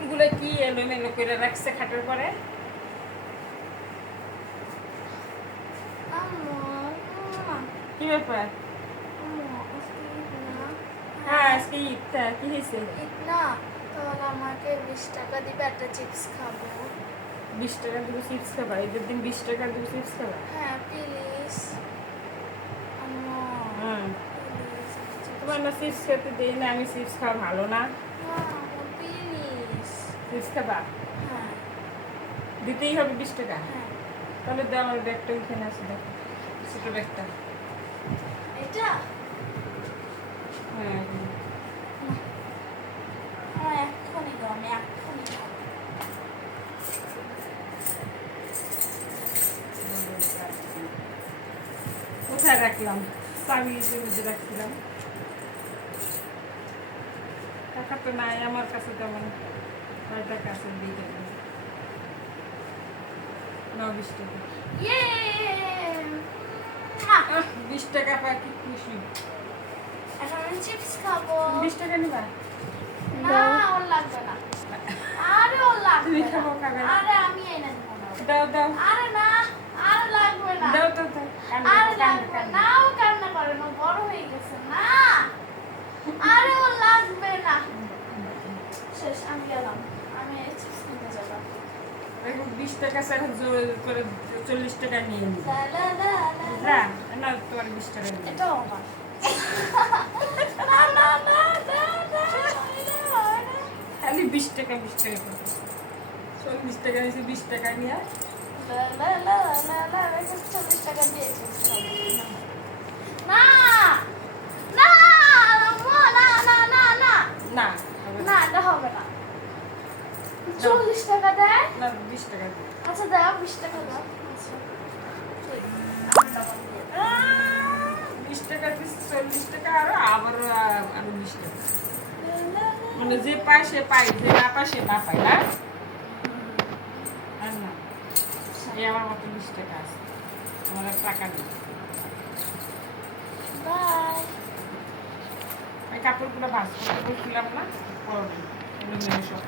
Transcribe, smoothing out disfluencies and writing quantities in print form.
কাপড়গুলো কি এলোমেলো করে রাখছে খাটের পরে? কি ব্যাপার? হ্যাঁ আজকে ঈদটা কি হয়েছে? ঈদ না, তাহলে আমাকে 20 টাকা দিবে, একটা চিপস খাবো। 20 টাকা দিয়ে চিপস খাবা? ঈদের দিন 20 টাকা দিয়ে চিপস খাবা? হ্যাঁ প্লিজ আম্মু, হুম, প্লিজ তোমার না চিপস খেতে দেই না, আমি চিপস খাওয়া ভালো না? প্লিজ। চিপস খাবা? হ্যাঁ দিতেই হবে 20 টাকা? হ্যাঁ, তাহলে দাও, আমার ব্যাগটা ওইখানে আছে, দেখো ছোট ব্যাগটা। এটা হ্যাঁ আমার এক্ষুনি দাও, আমি এক্ষুনি খাবো। কোথায় রাখলাম? চাবি মধ্যে রাখছিলাম। টাকা তো নাই আমার কাছে, তেমন কয় টাকা আছে দিয়ে দেবেন? 20 টাকা। ইয়ে 20 টাকা পাই কি খুশি। এখন আমি চিপস খাবো। 20 টাকা নিবা? না ওর লাগবে না, আরে ওর লাগবে তুমি না। খাবো, খাবে না? আরে আমি এনে দেবো না। দাও দাও আরে না, আরে লাগবে না, দাও দাও দাও। আরে লাগবে না, ও কান্না করে না, বড় হয়ে গেছে না, আরে ও লাগবে না। শেষ, আমি গেলাম, আমি চিপস কিনতে যাবো। এখন 20 টাকা আছে, এখন জোর করে 40 টাকা নিয়ে নিই। লা লা লা লা লা। না তোমার 20 টাকা নিয়ে। এটাও আমার। না না না না না, খালি 20 টাকা 20 টাকা করে 40 টাকা নিয়েছি, 20 টাকা নিয়ে। লা লা লা লা লা, রেখে 40 টাকা দিয়ে চিপস খাবো। না না আম্মু, না না না না না হবে না, না। এটা হবে না। 40 টাকা দেয়? না 20 টাকা দিই। আচ্ছা দাও, 20 টাকা দাও। আচ্ছা, ঠিক। 20 টাকা দিচ্ছি, 40 টাকা আরো 20 টাকা। মানে যে পায় সে পায়, যে না পায় সে না পায় না। আর না, এই আমার মতো 20 টাকা আছে, আমার আর টাকা নেই। বাই। এই কাপড়গুলো ভাঁজ করতে বলছিলাম না, পরবে এলোমেলো সব।